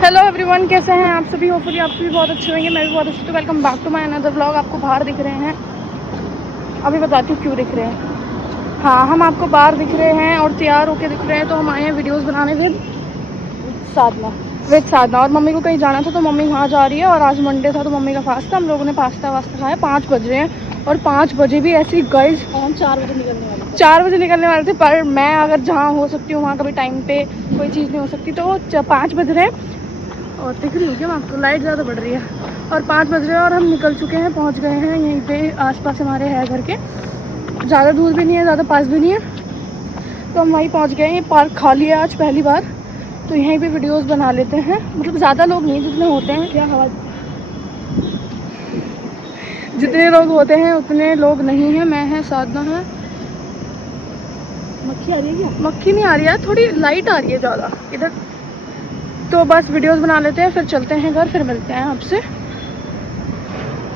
Hello everyone, कैसे हैं आप सभी? होपफुली आप सभी बहुत अच्छे होंगे, मैं भी बहुत अच्छी। तो welcome back to my another vlog. आपको बाहर दिख रहे हैं, अभी बताती हूँ क्यों दिख रहे हैं। हाँ, हम आपको बाहर दिख रहे हैं और तैयार होके दिख रहे हैं, तो हम आए हैं वीडियोस बनाने विद साधना। और मम्मी को कहीं जाना था तो मम्मी वहाँ जा रही है। और आज मंडे था तो मम्मी का फास्ट था। हम लोगों ने पास्ता वास्ता खाया। 5 बज रहे हैं और 5 बजे भी ऐसी गाइस, हम 4 बजे निकलने वाले थे। पर मैं अगर जहाँ हो सकती हूँ वहाँ कभी टाइम पे कोई चीज़ नहीं हो सकती, तो 5 बज रहे हैं और दिख रही हूँ क्या आपको? लाइट ज़्यादा बढ़ रही है और 5 बज रहे हैं और हम निकल चुके हैं, पहुँच गए हैं यहीं पे। आसपास हमारे है घर के, ज़्यादा दूर भी नहीं है, ज़्यादा पास भी नहीं है, तो हम वहीं पहुँच गए हैं। ये पार्क खाली है आज पहली बार, तो यहीं पे वीडियोस बना लेते हैं। मतलब ज़्यादा लोग नहीं, जितने होते हैं, क्या हवा, जितने लोग होते हैं उतने लोग नहीं हैं। मैं है, साधना है। मक्खी आ रही है क्या? मक्खी नहीं आ रही है, थोड़ी लाइट आ रही है ज़्यादा इधर। तो बस वीडियोस बना लेते हैं, फिर चलते हैं घर, फिर मिलते हैं आपसे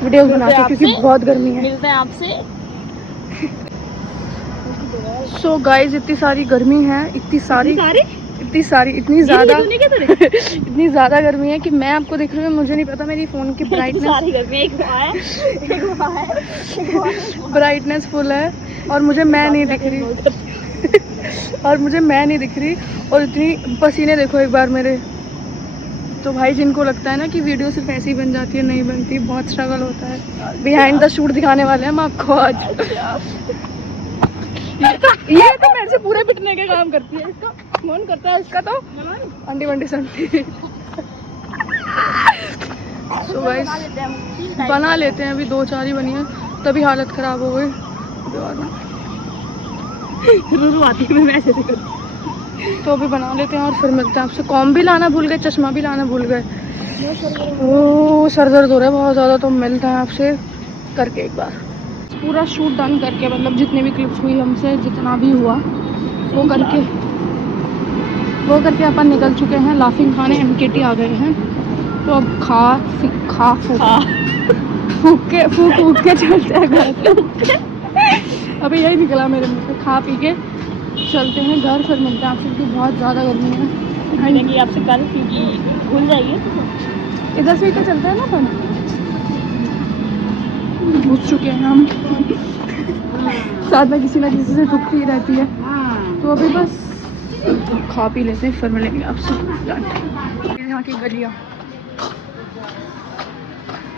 वीडियोस बना के, क्योंकि बहुत गर्मी है। मिलते हैं आपसे। सो गाइज, इतनी सारी गर्मी है, इतनी ज़्यादा इतनी ज़्यादा गर्मी है कि मैं आपको दिख रही हूँ, मुझे नहीं पता मेरी फ़ोन की ब्राइटनेस फुल है और मुझे मैं नहीं दिख रही और इतनी पसीने देखो एक बार मेरे। तो भाई, जिनको लगता है ना कि वीडियो सिर्फ ऐसे ही बन जाती है, नहीं बनती, बहुत स्ट्रगल होता है। बिहाइंड द शूट दिखाने वाले हैं हम आपको आज। ये तो मेरे से पूरे पिटने के काम करती है। इसका मन करता है इसका तो अंडी वंडी संडी। सो गाइस, बना लेते हैं। अभी 2-4 ही बनी है, तभी हालत ख़राब हो गई। तो अभी बना लेते हैं और फिर मिलते हैं आपसे। कॉम भी लाना भूल गए, चश्मा भी लाना भूल गए। ओह, सर दर्द हो रहा है बहुत ज़्यादा। तो मिलते हैं आपसे करके एक बार पूरा शूट डन करके, मतलब जितने भी क्लिप्स हुई हमसे, जितना भी हुआ वो करके अपन निकल चुके हैं लाफिंग खाने। MKT आ गए हैं, तो अब फूक के चलते हैं घर। अभी यही निकला मेरे मुँह से, खा पी के चलते हैं घर, फिर मिलते हैं आपसे, क्योंकि बहुत ज़्यादा गर्मी है। मिलेंगे आपसे कल, क्योंकि भूल जाइए। इधर से इधर चलते हैं ना अपन, घुस चुके हैं हम। साथ में किसी ना किसी से टूटती ही रहती है। तो अभी बस खा पी लेते हैं, फिर मिलेंगे आपसे। यहाँ की गलियाँ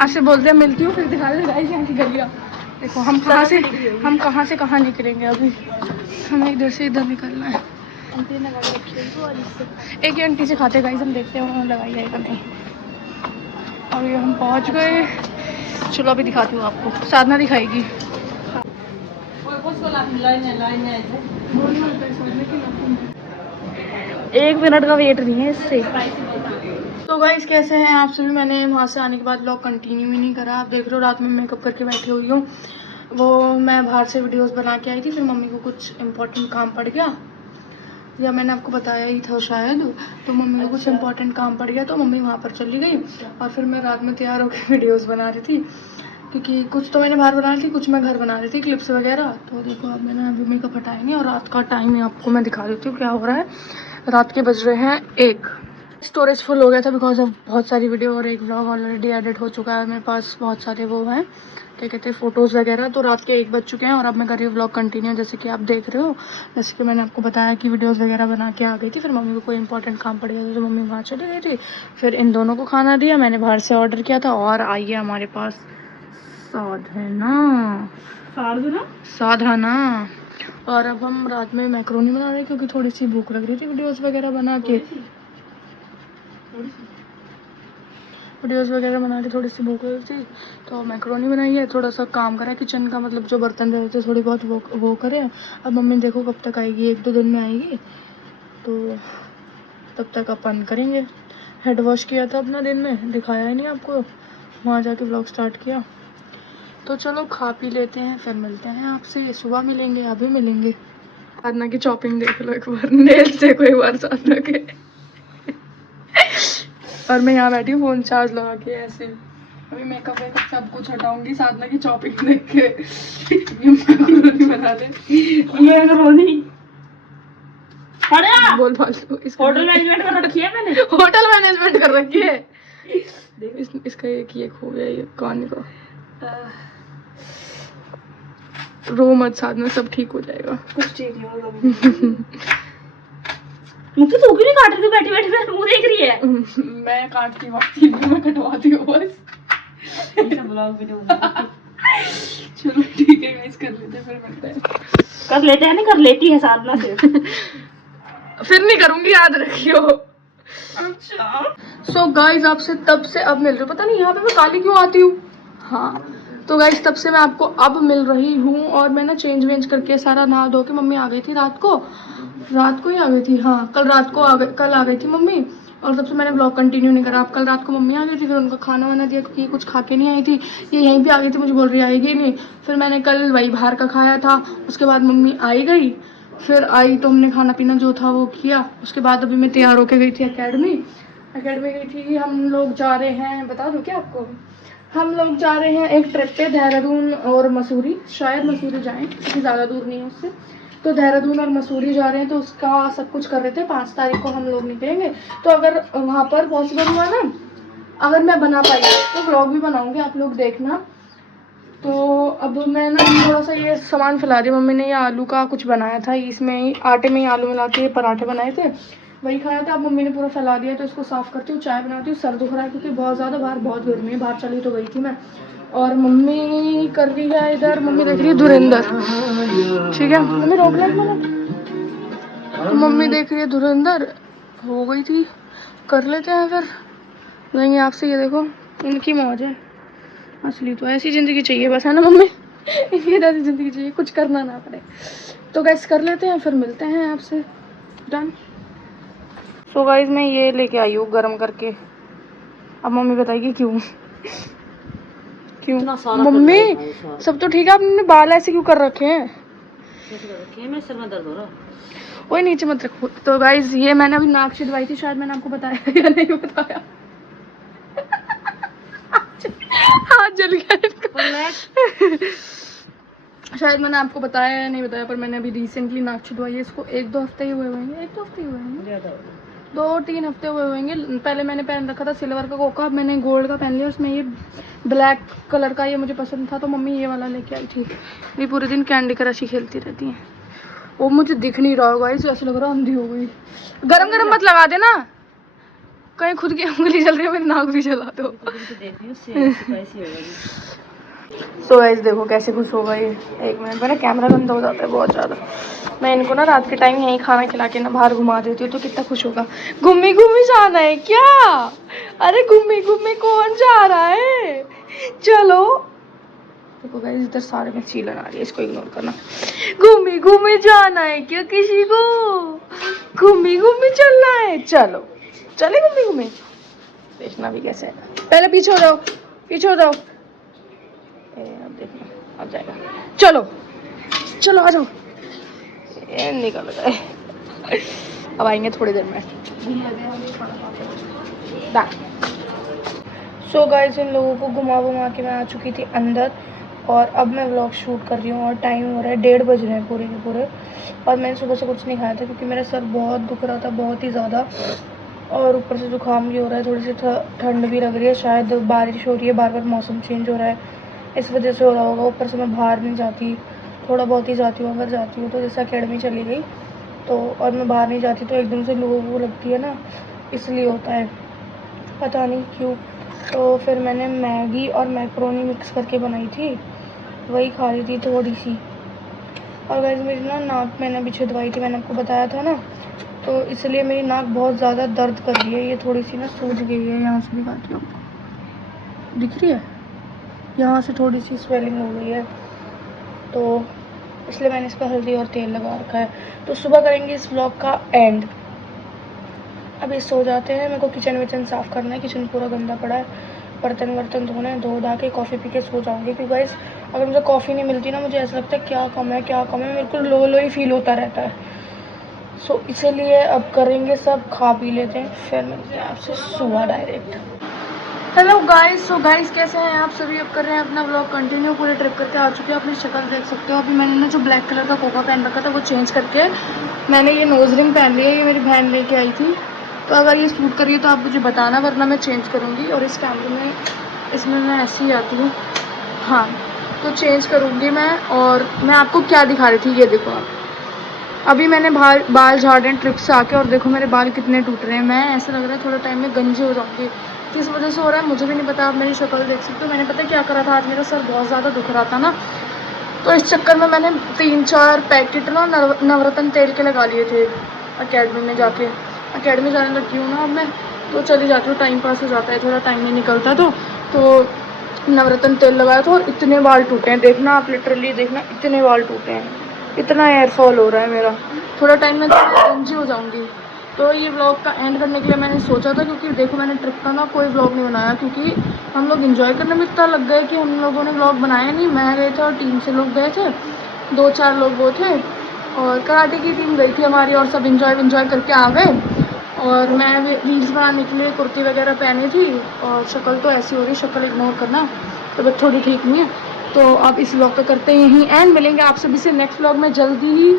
आपसे बोलते हैं मिलती हूँ, फिर दिखा देते हैं यहाँ की गलियाँ। देखो हम कहाँ से कहाँ निकलेंगे। अभी हमें इधर से इधर निकलना है। एक ही आंटी से खाते गाइस, हम देखते हैं उन्होंने लगाई है कि नहीं। और ये हम पहुँच गए। चलो अभी दिखाती हूँ आपको, साधना दिखाएगी। एक मिनट का वेट नहीं है इससे। तो गाइस, कैसे हैं आप सभी? मैंने वहाँ से आने के बाद व्लॉग कंटिन्यू ही नहीं करा। आप देख रहे हो, रात में मेकअप करके बैठी हुई हूँ। वो मैं बाहर से वीडियोस बना के आई थी, फिर मम्मी को कुछ इम्पोर्टेंट काम पड़ गया, या मैंने आपको बताया ही था शायद। तो मम्मी को कुछ इम्पोर्टेंट काम पड़ गया, तो मम्मी वहाँ पर चली गई और फिर मैं रात में तैयार होकर वीडियोस बना रही थी, क्योंकि कुछ तो मैंने बाहर बना रही थी, कुछ मैं घर बना रही थी, क्लिप्स वगैरह। तो देखो, अब मैंने अभी मेकअप हटाया नहीं और रात का टाइम है, आपको मैं दिखा देती हूँ क्या हो रहा है। रात के बज रहे हैं 1। स्टोरेज फुल हो गया था बिकॉज ऑफ बहुत सारी वीडियो, और एक व्लॉग ऑलरेडी एडिट हो चुका है। मेरे पास बहुत सारे वो हैं, क्या कहते हैं, फ़ोटोज़ वगैरह। तो रात के 1 बज चुके हैं और अब मैं कर रही हूँ व्लॉग कंटिन्यू, जैसे कि आप देख रहे हो। जैसे कि मैंने आपको बताया कि वीडियोस वगैरह बना के आ गई थी, फिर मम्मी को कोई इंपॉर्टेंट काम पड़ गया था, तो मम्मी वहाँ चली गई थी। फिर इन दोनों को खाना दिया, मैंने बाहर से ऑर्डर किया था। और आइए हमारे पास साधना। और अब हम रात में मैक्रोनी बना रहे हैं, क्योंकि थोड़ी सी भूख लग रही थी वीडियोस वगैरह बना के। थोड़ी सी भूख लगी थी, तो मैक्रोनी बनाई है। थोड़ा सा काम करा किचन का, मतलब जो बर्तन रहे थे थोड़ी बहुत वो करे। अब मम्मी देखो कब तक आएगी, 1-2 दिन में आएगी, तो तब तक अपन करेंगे। हेड वॉश किया था अपना दिन में, दिखाया ही नहीं आपको, वहाँ जाके व्लॉग स्टार्ट किया। तो चलो खा पी लेते हैं, फिर मिलते हैं आपसे। सुबह मिलेंगे, अभी मिलेंगे। साधना की चॉपिंग देख लो एक बार, नेल्स देखो एक बार साधना के। और मैं यहाँ बैठी हूँ फ़ोन चार्ज लगा के ऐसे। अभी मेकअप वेकअप सब कुछ हटाऊंगी, साधना की चॉपिंग देख के। बना दे बोल फालतू। होटल मैनेजमेंट कर रखी है मैंने। होटल मैनेजमेंट कर रहे इसका एक हो गया ये कहानी का। रो मत, साथ में सब ठीक हो जाएगा। कुछ ठीक नहीं होगा। मुझे तो क्यों नहीं काट रही, बैठी बैठी मेरा मुंह देख रही है। मैं काटती वाटती हूँ, मैं कटवाती हूँ बस। ब्लॉग वीडियो चलो ठीक है गाइस, कर लेते हैं, फिर मिलते हैं। कर लेते हैं ना, कर लेती है साधना से। फिर नहीं करूंगी, याद रखियो। अच्छा सो गाइस, आपसे तब से अब मिल रही हूँ। पता नहीं यहाँ पे मैं काली क्यों आती हूँ। हाँ तो गाइस, तब से मैं आपको अब मिल रही हूँ। और मैं ना चेंज वेंज करके सारा नहा धो के, मम्मी आ गई थी रात को ही आ गई थी। हाँ कल रात को कल आ गई थी मम्मी। और तब से मैंने ब्लॉग कंटिन्यू नहीं करा। अब कल रात को मम्मी आ गई थी, फिर उनको खाना वाना दिया क्योंकि कुछ खा के नहीं आई थी। ये यहीं पे आ गई थी, मुझे बोल रही आएगी नहीं। फिर मैंने कल वही बाहर का खाया था। उसके बाद मम्मी आई गई, फिर आई तो हमने खाना पीना जो था वो किया। उसके बाद अभी मैं तैयार होके गई थी अकेडमी गई थी। हम लोग जा रहे हैं, बता दूँ क्या आपको, हम लोग जा रहे हैं एक ट्रिप पे, देहरादून और मसूरी। शायद मसूरी जाएं क्योंकि ज़्यादा दूर नहीं है उससे। तो देहरादून और मसूरी जा रहे हैं, तो उसका सब कुछ कर रहे थे। 5 तारीख को हम लोग निकलेंगे। तो अगर वहाँ पर पॉसिबल हुआ ना, अगर मैं बना पाई तो व्लॉग भी बनाऊंगी, आप लोग देखना। तो अब मैं ना थोड़ा सा ये सामान फैला दी। मम्मी ने ये आलू का कुछ बनाया था, इसमें ही आटे में ही आलू मिला के पराठे बनाए थे, वही खाया था। अब मम्मी ने पूरा फैला दिया, तो इसको साफ़ करती हूँ, चाय बनाती हूँ। सर दुख रहा है क्योंकि बहुत ज़्यादा बाहर बहुत गर्मी है। बाहर चली तो गई थी मैं। और मम्मी कर रही है इधर, मम्मी देख रही है धुरंधर। ठीक है मम्मी, रोक ले तो मम्मी देख रही है धुरंधर, हो गई थी। कर लेते हैं फिर जाएंगे आपसे। ये देखो इनकी मौज है असली, तो ऐसी ज़िंदगी चाहिए बस, है ना मम्मी। इनकी ऐसी ज़िंदगी चाहिए, कुछ करना ना पड़े। तो गैस कर लेते हैं, फिर मिलते हैं आपसे। डन। सो गाइस, मैं ये लेके आई हूँ गरम करके। अब मम्मी बताएगी क्यों मम्मी सब तो ठीक है, आपने बाल ऐसे क्यों कर रखे हैं? मेरे सर में दर्द हो रहा। ओए नीचे मत रखो। तो गाइस, ये मैंने अभी नाक छिदवाई थी, शायद मैंने आपको बताया या नहीं बताया। हाथ जल गया। शायद मैंने आपको बताया या नहीं बताया, पर मैंने अभी रिसेंटली नाक छिदवाई है। इसको 1-2 हफ्ते ही हुए होंगे, 1-2 हफ्ते ही हुए होंगे, 2-3 हफ्ते हुए होंगे। पहले मैंने पहन रखा था सिल्वर का कोका, अब मैंने गोल्ड का पहन लिया। उसमें ये ब्लैक कलर का ये मुझे पसंद था, तो मम्मी ये वाला लेके आई थी। ये पूरे दिन कैंडी क्रश ही खेलती रहती हैं। वो मुझे दिख नहीं रहा होगा, इसे ऐसा लग रहा अंधी हो गई। गरम गरम मत लगा देना, कहीं खुद की उंगली जल रही है, मेरी नाक भी जला दो। सो गाइस देखो कैसे खुश होगा ये। 1 मिनट में ना कैमरा गंदा हो जाता है बहुत ज़्यादा। मैं इनको ना रात के टाइम यहीं खाना खिला के ना बाहर घुमा देती हूँ, तो कितना खुश होगा। घूमी घूमी जाना है क्या? अरे घूमी घूमी कौन जा रहा है? चलो देखो गाइस, इधर सारे में चीलन आ रही है, इसको इग्नोर करना। घूमी घूमी जाना है क्या किसी को? घूमी घूमी चलना है, चलो चले घूमी घूमी। देखना भी कैसे है, पहले पीछे हो जाओ, पीछे हो जाओ। अब देखना अब जाएगा। चलो चलो आ जाओ। ये निकल गए, अब आएंगे थोड़ी देर में। सो गाइस, इन लोगों को घुमा के मैं आ चुकी थी अंदर, और अब मैं व्लॉग शूट कर रही हूँ। और टाइम हो रहा है 1:30 बज रहे हैं पूरे के पूरे। और मैंने सुबह से कुछ नहीं खाया था क्योंकि मेरा सर बहुत दुख रहा था, बहुत ही ज़्यादा। और ऊपर से जुकाम भी हो रहा है, थोड़ी सी ठंड भी लग रही है। शायद बारिश हो रही है, बार बार मौसम चेंज हो रहा है, इस वजह से हो रहा होगा। ऊपर से मैं बाहर नहीं जाती, थोड़ा बहुत ही जाती हूँ। अगर जाती हूँ तो जैसे अकेडमी चली गई तो, और मैं बाहर नहीं जाती तो एकदम से लू वू लगती है ना, इसलिए होता है, पता नहीं क्यों। तो फिर मैंने मैगी और मैक्रोनी मिक्स करके बनाई थी, वही खा रही थी थोड़ी सी। और गाइस, मेरी ना नाक मैंने अभी छिदवाई थी, मैंने आपको बताया था ना, तो इसलिए मेरी नाक बहुत ज़्यादा दर्द कर रही है। ये थोड़ी सी ना सूज गई है, यहाँ से दिखाती हूँ आपको, दिख रही है, यहाँ से थोड़ी सी स्वेलिंग हो गई है, तो इसलिए मैंने इस पर हल्दी और तेल लगा रखा है। तो सुबह करेंगे इस व्लॉग का एंड। अभी सो जाते हैं, मेरे को किचन विचन साफ़ करना है, किचन पूरा गंदा पड़ा है, बर्तन वर्तन धोने हैं, धो धा के कॉफ़ी पी के सो जाऊँगी। क्योंकि गाइस, अगर मुझे कॉफ़ी नहीं मिलती ना, मुझे ऐसा लगता है क्या कम है, मेरे को लो लो ही फील होता रहता है। सो इसीलिए अब करेंगे सब, खा पी लेते हैं, फिर मिलते हैं आपसे सुबह direct. Hello guys, so guys कैसे हैं आप सभी? अब कर रहे हैं अपना व्लॉग कंटिन्यू, पूरे ट्रिप करके आ चुके हैं। अपनी शक्ल देख सकते हो। अभी मैंने ना जो ब्लैक कलर का कोका पहन रखा था वो चेंज करके मैंने ये नोज रिंग पहन लिया, ये मेरी बहन लेके आई थी। तो अगर ये सूट करिए तो आप मुझे बताना, वरना मैं चेंज करूँगी। और इस कैमरे में इसमें मैं ऐसे ही आती हूँ, हाँ तो चेंज करूँगी मैं। और मैं आपको क्या दिखा रही थी, ये देखो आप, अभी मैंने बाल झाड़े ट्रिप से आके, और देखो मेरे बाल कितने टूट रहे हैं। मैं ऐसा लग रहा है थोड़ा टाइम में गंजी हो जाऊँगी। किस वजह से हो रहा है मुझे भी नहीं पता, आप मेरी शक्ल देख सकते हो। मैंने पता क्या करा था, आज मेरा सर बहुत ज़्यादा दुख रहा था ना, तो इस चक्कर में मैंने 3-4 पैकेट ना नवरत्न तेल के लगा लिए थे अकेडमी में जाके। अकेडमी जाने लगी हूँ ना अब मैं, तो चली जाती हूँ, टाइम पास हो जाता है, थोड़ा टाइम नहीं निकलता तो नवरत्न तेल लगाया था और इतने बाल टूटे हैं, देखना आप, लिटरली देखना, इतने बाल टूटे हैं, इतना हेयर फॉल हो रहा है मेरा। थोड़ा टाइम में गंजी हो जाऊँगी। तो ये व्लॉग का एंड करने के लिए मैंने सोचा था, क्योंकि देखो मैंने ट्रिप का ना कोई व्लॉग नहीं बनाया, क्योंकि हम लोग एंजॉय करने में इतना लग गए कि हम लोगों ने व्लॉग बनाया नहीं। मैं गए थे और टीम से लोग गए थे, 2-4 लोग वो थे, और कराटे की टीम गई थी हमारी, और सब इंजॉय करके आ गए। और मैं रील्स बनाने के लिए कुर्ती वगैरह पहनी थी, और शक्ल तो ऐसी हो रही, शक्ल इग्नोर करना, तबीयत थोड़ी ठीक नहीं है। तो अब इस व्लॉग को करते हैं यहीं एंड, मिलेंगे आप सभी से नेक्स्ट व्लॉग में जल्दी ही,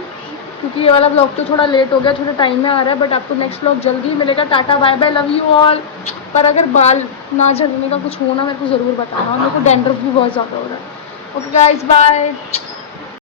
क्योंकि ये वाला व्लॉग तो थोड़ा लेट हो गया, थोड़ा टाइम में आ रहा है, बट आपको नेक्स्ट व्लॉग जल्दी ही मिलेगा। Tata bye bye, love you all. पर अगर बाल ना झड़ने का कुछ हो ना, मेरे को ज़रूर बताना, मेरे को डैंड्रफ भी बहुत ज़्यादा हो रहा है। Okay guys, bye.